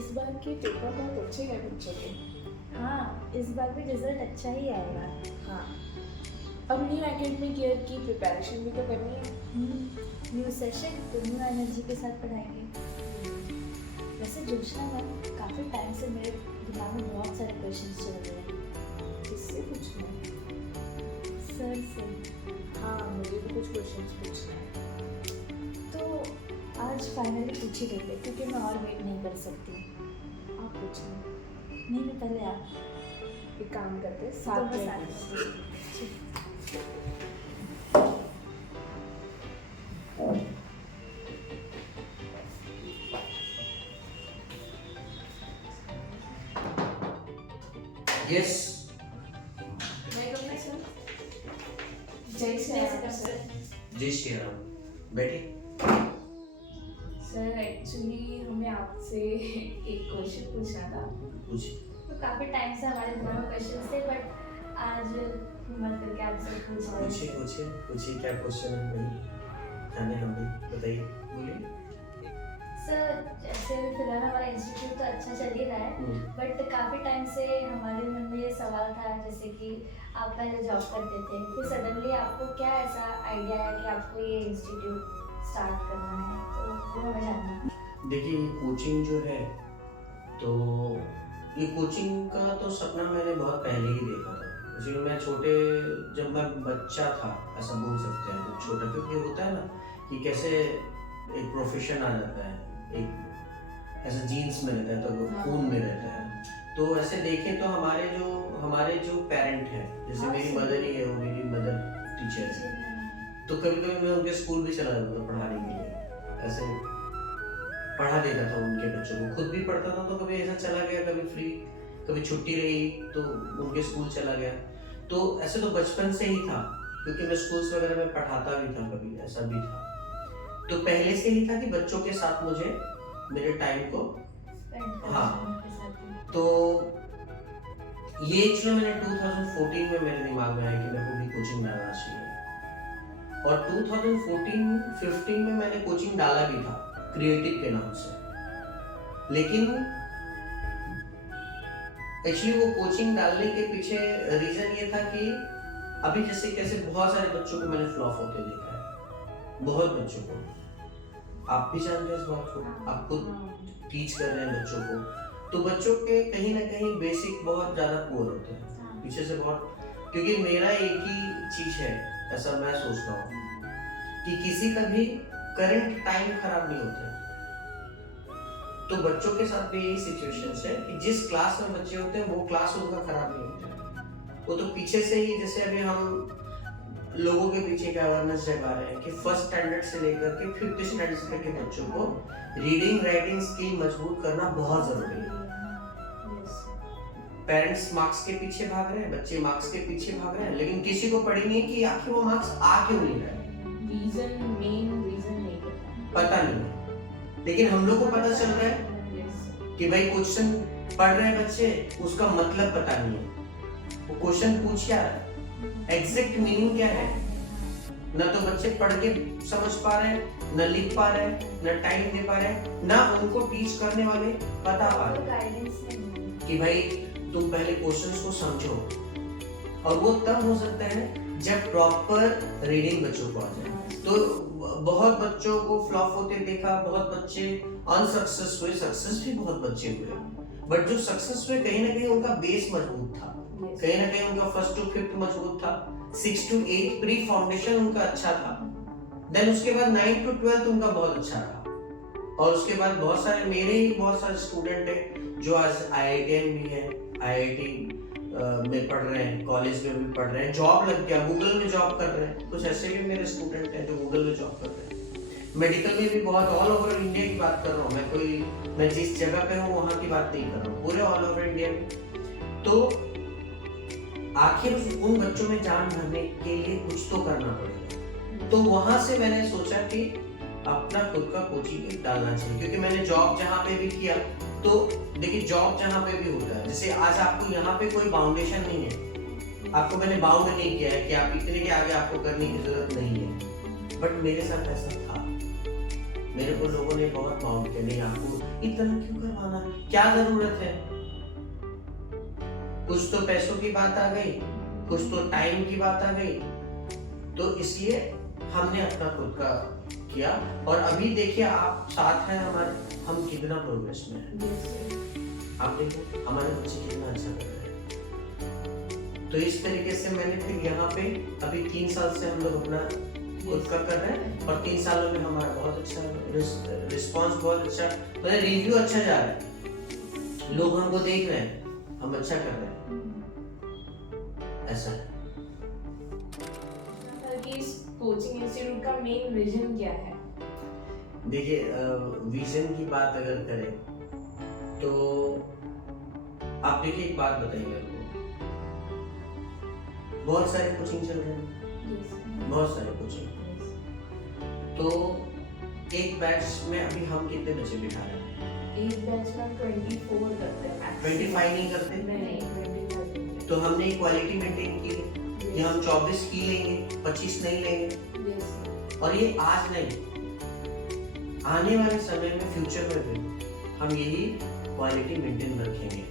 इस बार के पेपर बहुत अच्छे गए बच्चों के। हाँ, इस बार भी रिजल्ट अच्छा ही आएगा। हाँ, अब न्यू एकेडमिक ईयर की प्रिपरेशन भी तो करनी है। न्यू सेशन तो न्यू एनर्जी के साथ पढ़ाएंगे। वैसे जोशना मैम, काफ़ी टाइम से मेरे दिमाग में बहुत सारे क्वेश्चंस चल रहे हैं। किससे पूछना है? सर से। हाँ, मुझे भी कुछ क्वेश्चंस पूछना है। तो आज फाइनली पूछ ही लेते क्योंकि मैं और वेट नहीं कर सकती। आप पूछना। नहीं, मैं पहले आप। एक काम करते हैं, तो साथ मैं में साथ पूछते हैं। में। ठीक। यस मैं कहूँगा सर, जय श्री राम सर। जय श्री राम। बैठिए। सर एक्चुअली हमें आपसे एक क्वेश्चन पूछना था। पूछिए। तो काफ़ी टाइम से हमारे दिमाग में क्वेश्चंस थे, बट आज हिम्मत करके आपसे पूछ रहे पूछिए हैं। पूछिए पूछिए, क्या क्वेश्चन है भाई? जाने हम भी, बताइए, बोलिए। सर, जैसे अभी फिलहाल हमारा इंस्टीट्यूट तो अच्छा चल ही रहा है, बट काफ़ी टाइम से हमारे मन में ये सवाल था, जैसे कि आप पहले जॉब करते थे, फिर सडनली आपको क्या ऐसा आइडिया है कि आपको ये इंस्टीट्यूट स्टार्ट करना है, तो वो हमें जानना है। देखिए, कोचिंग जो है, तो ये कोचिंग का तो सपना मैंने बहुत पहले ही देखा था। इसलिए मैं जब मैं बच्चा था, ऐसा बोल सकते हैं, जब छोटा, क्योंकि होता है ना कि कैसे एक प्रोफेशन आ जाता है, एक ऐसा जीन्स में रहता है, तो खून में रहता है। तो ऐसे देखें तो हमारे जो पेरेंट हैं, जैसे मेरी मदर ही है, वो मेरी मदर टीचर है, तो कभी कभी मैं उनके स्कूल भी चला जाता था पढ़ाने के लिए। ऐसे पढ़ा देता था उनके बच्चों को, खुद भी पढ़ता था, तो कभी ऐसा चला गया, कभी फ्री, कभी छुट्टी रही तो उनके स्कूल चला गया। तो ऐसे तो बचपन से ही था, क्योंकि मैं स्कूल्स वगैरह में पढ़ाता भी था, कभी ऐसा भी था। तो पहले से ही था कि बच्चों के साथ मुझे मेरे टाइम को, हाँ, तो ये एक्चुअली मैंने 2014 में मेरे दिमाग में आया कि मेरे को भी कोचिंग डालना चाहिए। और 2014-15 में मैंने कोचिंग डाला भी था, क्रिएटिव के नाम से। लेकिन एक्चुअली वो कोचिंग डालने के पीछे रीजन ये था कि अभी जैसे कैसे बहुत सारे बच्चों को मैंने फ्लॉप होते देखा है, बहुत बच्चों को। आप भी जानते हैं इस बात को, आप खुद टीच कर रहे हैं बच्चों को, तो बच्चों के कहीं ना कहीं बेसिक बहुत ज्यादा पुअर होते हैं पीछे से बहुत। क्योंकि मेरा एक ही चीज है, ऐसा मैं सोचता हूँ कि किसी का भी करंट टाइम खराब नहीं होता है। तो बच्चों के साथ भी यही सिचुएशन है कि जिस क्लास में बच्चे होते हैं वो क्लास उनका खराब नहीं होता है। वो तो पीछे से ही, जैसे अभी हम लोगों के पीछे क्या अवेयरनेस जगा रहे हैं कि फर्स्ट स्टैंडर्ड से लेकर के 5th स्टैंडर्ड तक के बच्चों को रीडिंग राइटिंग स्किल मजबूत करना बहुत जरूरी है। पेरेंट्स मार्क्स के पीछे भाग रहे हैं, बच्चे मार्क्स के पीछे भाग रहे हैं, लेकिन किसी को पड़ी नहीं कि आखिर वो मार्क्स आ क्यों नहीं रहे। मेन रीजन नहीं पता नहीं है, लेकिन हम लोग को पता चल रहा है कि भाई क्वेश्चन पढ़ रहे हैं बच्चे, उसका मतलब पता नहीं है, वो क्वेश्चन पूछ क्या रहा है, एग्जैक्ट मीनिंग क्या है। न तो बच्चे पढ़ के समझ पा रहे हैं, न लिख पा रहे हैं, न टाइम दे पा रहे हैं, न उनको टीच करने वाले बता पा रहे हैं कि भाई तुम पहले क्वेश्चंस को समझो। और वो तब हो सकता है जब प्रॉपर रीडिंग बच्चों को आ जाए। तो बहुत बच्चों को फ्लॉप होते देखा, बहुत बच्चे अनसक्सेस हुए, सक्सेस भी बहुत बच्चे हुए, बट जो सक्सेस हुए कहीं ना कहीं उनका बेस मजबूत था, कहीं ना कहीं उनका 1st to 5th मजबूत था, 6 to 8 प्री फाउंडेशन उनका अच्छा था, देन उसके बाद 9 to 12 उनका बहुत अच्छा था। और उसके बाद बहुत सारे मेरे ही बहुत सारे स्टूडेंट हैं जो आज IITM भी है, IIT में पढ़ रहे हैं, कॉलेज में भी पढ़ रहे हैं, जॉब लग गया, गूगल में जॉब कर रहे हैं। कुछ ऐसे भी मेरे स्टूडेंट हैं जो गूगल में जॉब कर रहे हैं। मेडिकल में भी बहुत, ऑल ओवर इंडिया की बात कर रहा हूँ मैं जिस जगह पे हूँ वहाँ की बात नहीं कर रहा हूँ, पूरे ऑल ओवर इंडिया में। तो आखिर उन बच्चों में जान भरने के लिए कुछ तो करना पड़ेगा। तो वहां से मैंने सोचा कि अपना खुद का कोचिंग डालना चाहिए, क्योंकि मैंने जॉब जहाँ पे भी किया, तो देखिए जॉब जहाँ पे भी होता है, जैसे आज आपको यहाँ पे कोई बाउंडेशन नहीं है, आपको मैंने बाउंड नहीं किया है कि आप इतने के आगे आपको करने की जरूरत नहीं है, बट मेरे साथ ऐसा था। मेरे को लोगों ने बहुत माउंट किया, नहीं आपको इतना क्यों करवाना है, क्या जरूरत है। कुछ तो पैसों की बात आ गई, कुछ तो टाइम की बात आ गई, तो इसलिए हमने अपना खुद का किया। और अभी देखिए आप साथ हैं हमारे, हम कितना प्रोग्रेस में हैं। आप देखो हमारे बच्चे कितना अच्छा कर रहे हैं। तो इस तरीके से मैंने फिर यहाँ पे अभी 3 साल से हम लोग अपना खुद का कर रहे हैं, और 3 सालों में हमारा बहुत अच्छा रिस्पांस, बहुत अच्छा, मतलब रिव्यू अच्छा जा रहा है, लोग हमको देख रहे हैं, हम अच्छा कर रहे हैं, ऐसा है। कि इस कोचिंग इंस्टीट्यूट का मेन विजन क्या है? देखिए विजन की बात अगर करें तो आप देखिए एक बात बताइए मेरे को, बहुत सारे कोचिंग चल रहे हैं, बहुत सारे कोचिंग, तो एक बैच में अभी हम कितने बच्चे बिठा रहे हैं? एक बैच में 24 करते हैं, 25 नहीं करते? नहीं 25। तो हमने इक्वालिटी मेंटेन की कि हम 24 की लेंगे, 25 नहीं लेंगे। और ये आज नहीं, आने वाले समय में, फ्यूचर में भी हम यही क्वालिटी मेंटेन रखेंगे।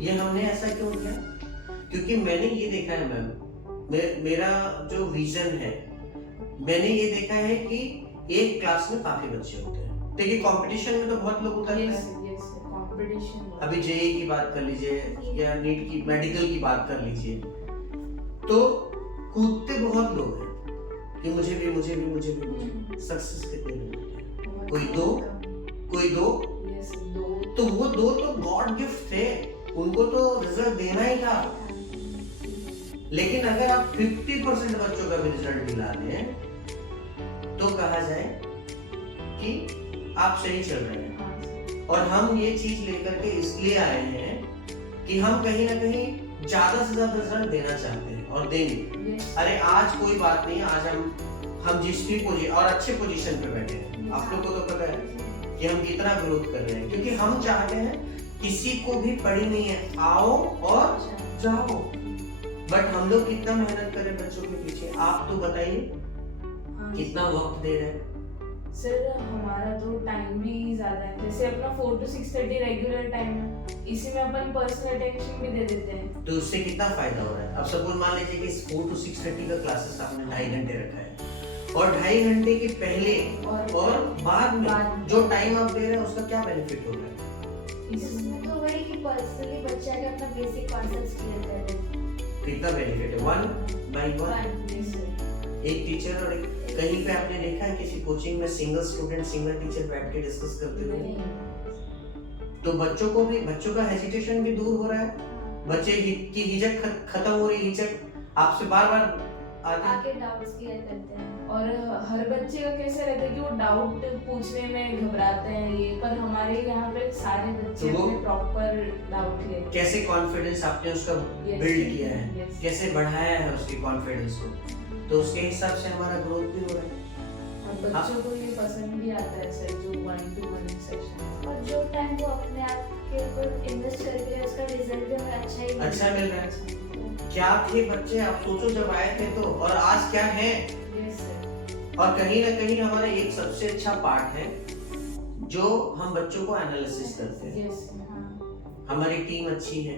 ये हमने ऐसा क्यों किया? क्योंकि मैंने ये देखा है मैम, मेरा जो विजन है, मैंने ये देखा है कि एक क्लास में काफी बच्चे होते हैं। देखिए कंपटीशन में तो बहुत लोग उतरते हैं, कंपटीशन, अभी जेईई की बात कर लीजिए या नीट की, मेडिकल की बात कर लीजिए, तो कूदते बहुत लोग हैं कि मुझे भी सक्सेस कितने लोग हैं? कोई दो, तो वो दो तो गॉड गिफ्ट थे, उनको तो रिजल्ट देना ही था। लेकिन अगर आप 50% बच्चों का भी रिजल्ट दिला दें तो कहा जाए कि आप सही चल रहे हैं। और हम ये चीज लेकर के इसलिए आए हैं कि हम कहीं ना कहीं ज्यादा से ज्यादा रिजल्ट देना चाहते हैं और देंगे। अरे आज कोई बात नहीं, आज हम जिस भी पोजीशन और अच्छे पोजीशन पे बैठे हैं, आप लोग को तो पता है कि हम कितना ग्रोथ कर रहे हैं, क्योंकि हम चाहते हैं किसी को भी पड़ी नहीं है, आओ और जाओ। बट हम लोग कितना मेहनत करें बच्चों के पीछे, आप तो बताइए कितना वक्त दे रहे हैं। सर हमारा तो टाइम भी ज्यादा है, जैसे अपना 4 to 6:30 रेगुलर टाइम है, इसी में अपन पर्सनल अटेंशन भी दे देते हैं। तो उससे कितना फायदा हो रहा है? अब सपोज मान लीजिए कि 4 to 6:30 का क्लासेस आपने 2.5 घंटे रखा है, और 2.5 घंटे के पहले और बाद में जो टाइम आप दे रहे हैं उसका क्या बेनिफिट हो रहा है? इसमें तो वही कि पर्सनली बच्चा के अपना बेसिक कॉन्सेप्ट्स क्लियर कर रहे हैं। कितना बेनिफिट है? 1 by 1 एक टीचर। और कहीं पे आपने देखा है किसी कोचिंग में सिंगल स्टूडेंट सिंगल टीचर बैठ के डिस्कस करते हुए? तो बच्चों का हेजिटेशन भी दूर हो रहा है, बच्चे की हिचक खत्म हो रही, हिचक आपसे बार-बार आके डाउट्स क्लियर करते हैं। और हर बच्चे का कैसा रहता है कि वो डाउट पूछने में घबराते हैं, ये पर हमारे यहाँ पे सारे बच्चे तो अपने प्रॉपर डाउट क्लियर, कैसे कॉन्फिडेंस आपने उसका बिल्ड किया है, कैसे बढ़ाया है उसके कॉन्फिडेंस को, तो उसके हिसाब से हमारा ग्रोथ भी हो रहा है। और बच्चों को ये पसंद भी आता है सर, जो 1-to-1 सेशन, और जो टाइम वो अपने आप के ऊपर इन्वेस्ट करके उसका रिजल्ट भी हमें अच्छा मिल रहा है। क्या थे बच्चे, आप सोचो जब आए थे तो, और आज क्या है। और कहीं ना कहीं हमारा एक सबसे अच्छा पार्ट है जो हम बच्चों को एनालिसिस करते हैं। हमारी टीम अच्छी है,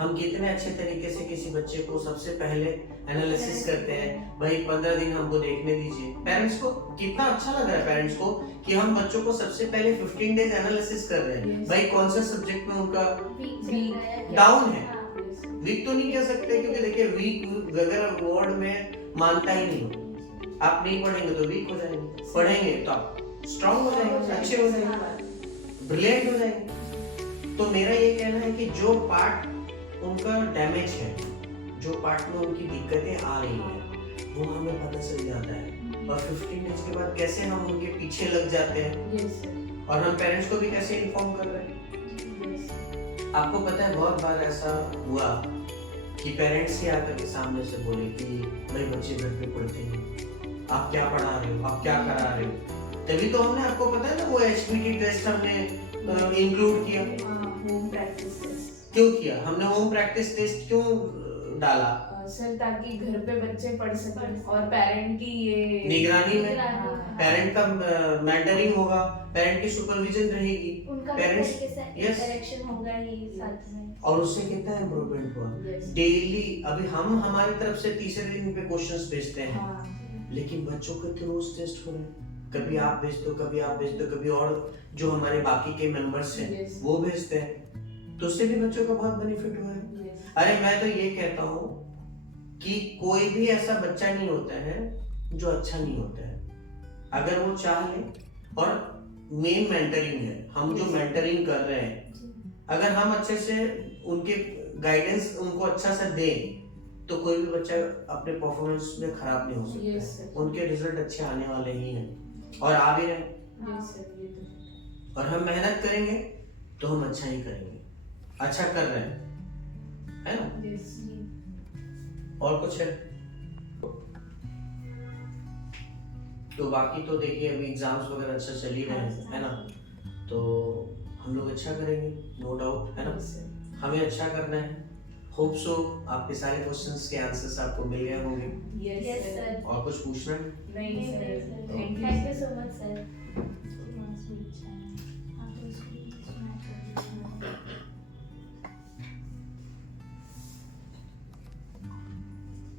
हम कितने अच्छे तरीके से किसी बच्चे को सबसे पहले एनालिसिस करते हैं। भाई 15 दिन हमको देखने दीजिए। पेरेंट्स को कितना अच्छा लग रहा है पेरेंट्स को कि हम बच्चों को सबसे पहले 15 डेज एनालिसिस कर रहे हैं। भाई कौन सा सब्जेक्ट में उनका डाउन है, वीक तो नहीं कह सकते, क्योंकि देखिए वीक अगर वर्ड में मानता ही नहीं हो, आप नहीं पढ़ेंगे तो वीक हो जाएंगे, पढ़ेंगे तो आप स्ट्रांग हो जाएंगे, अच्छे हो जाएंगे, ब्रिलियंट हो जाएंगे। तो मेरा ये कहना है कि जो पार्ट उनका डैमेज है, जो पार्ट में उनकी दिक्कतें आ रही हैं, वो हमें पता चल जाता है, और 15 डेज के बाद कैसे हम उनके पीछे लग जाते हैं, और हम पेरेंट्स को भी कैसे इन्फॉर्म कर रहे हैं। आपको पता है बहुत बार ऐसा हुआ कि पेरेंट्स ही आकर के सामने से बोले कि भाई बच्चे घर पे पढ़ते हैं, आप क्या पढ़ा रहे हो, आप क्या करा रहे हो। तभी तो हमने, आपको पता है ना, वो HPT टेस्ट हमने इंक्लूड किया। होम प्रैक्टिस टेस्ट क्यों किया हमने? होम प्रैक्टिस टेस्ट क्यों डाला? सर ताकि घर पे बच्चे पढ़ सकें और पेरेंट की ये निगरानी में। हाँ, पेरेंट का मेंटरिंग होगा, पेरेंट की सुपरविजन रहेगी, उनका पेरेंट्स तरीके से yes. इंटरेक्शन होगा ही साथ में। और उससे कितना इम्प्रूवमेंट हुआ Yes. डेली। अभी हम हमारी तरफ से तीसरे दिन पे क्वेश्चंस भेजते हैं, हाँ, लेकिन बच्चों के तो रोज टेस्ट हो रहे हैं, कभी आप भेज दो, कभी आप भेज दो, कभी और जो हमारे बाकी के मेंबर्स हैं Yes. वो भेजते हैं, तो उससे भी बच्चों का बहुत बेनिफिट हुआ है। yes. अरे मैं तो ये कहता हूँ कि कोई भी ऐसा बच्चा नहीं होता है जो अच्छा नहीं होता है, अगर वो चाह ले। और मेन मेंटरिंग है, हम जो मेंटरिंग कर रहे हैं, अगर हम अच्छे से उनके गाइडेंस उनको अच्छा सा दें तो कोई भी बच्चा अपने परफॉर्मेंस में खराब नहीं हो सकता Yes, है। sir. उनके रिजल्ट अच्छे आने वाले ही हैं और आ भी रहे हैं, Yes, sir, ये तो और हम मेहनत करेंगे तो हम अच्छा ही करेंगे, अच्छा कर रहे हैं, है ना। yes. और कुछ है तो बाकी तो देखिए अभी एग्जाम्स वगैरह अच्छा चल ही रहे हैं, है ना, तो हम लोग अच्छा करेंगे, नो डाउट, है ना। Yes, sir. हमें अच्छा करना है। होप सो आपके सारे क्वेश्चंस के आंसर्स आपको मिल गए होंगे। Yes, Yes, sir. sir. और कुछ पूछना है? नहीं sir, thank thank you you so much sir.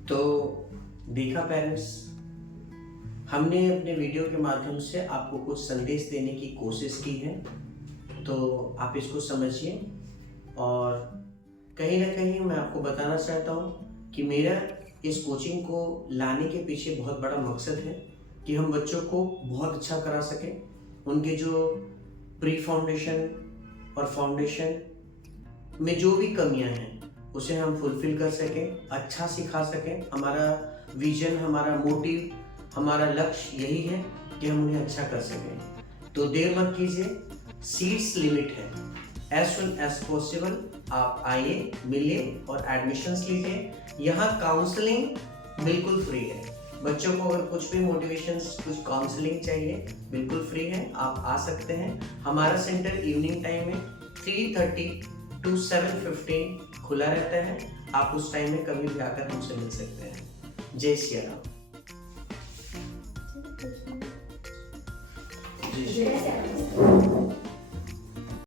तो देखा पेरेंट्स, हमने अपने वीडियो के माध्यम से आपको कुछ संदेश देने की कोशिश की है, तो आप इसको समझिए। और कहीं ना कहीं मैं आपको बताना चाहता हूँ कि मेरा इस कोचिंग को लाने के पीछे बहुत बड़ा मकसद है कि हम बच्चों को बहुत अच्छा करा सकें। उनके जो प्री फाउंडेशन और फाउंडेशन में जो भी कमियां हैं उसे हम फुलफिल कर सकें, अच्छा सिखा सकें। हमारा विजन, हमारा मोटिव, हमारा लक्ष्य यही है कि हम उन्हें अच्छा कर सकें। तो देर मत कीजिए, सीट्स लिमिट है, एज सुन एज पॉसिबल आप आइए, मिलिए और एडमिशन्स लीजिए। यहाँ काउंसलिंग बिल्कुल फ्री है। बच्चों को अगर कुछ भी मोटिवेशन, कुछ काउंसलिंग चाहिए, बिल्कुल फ्री है, आप आ सकते हैं। हमारा सेंटर इवनिंग टाइम में 3:30 to 7:15 खुला रहता है। आप उस टाइम में कभी भी आकर हमसे मिल सकते हैं। जय श्री राम। जय श्री राम।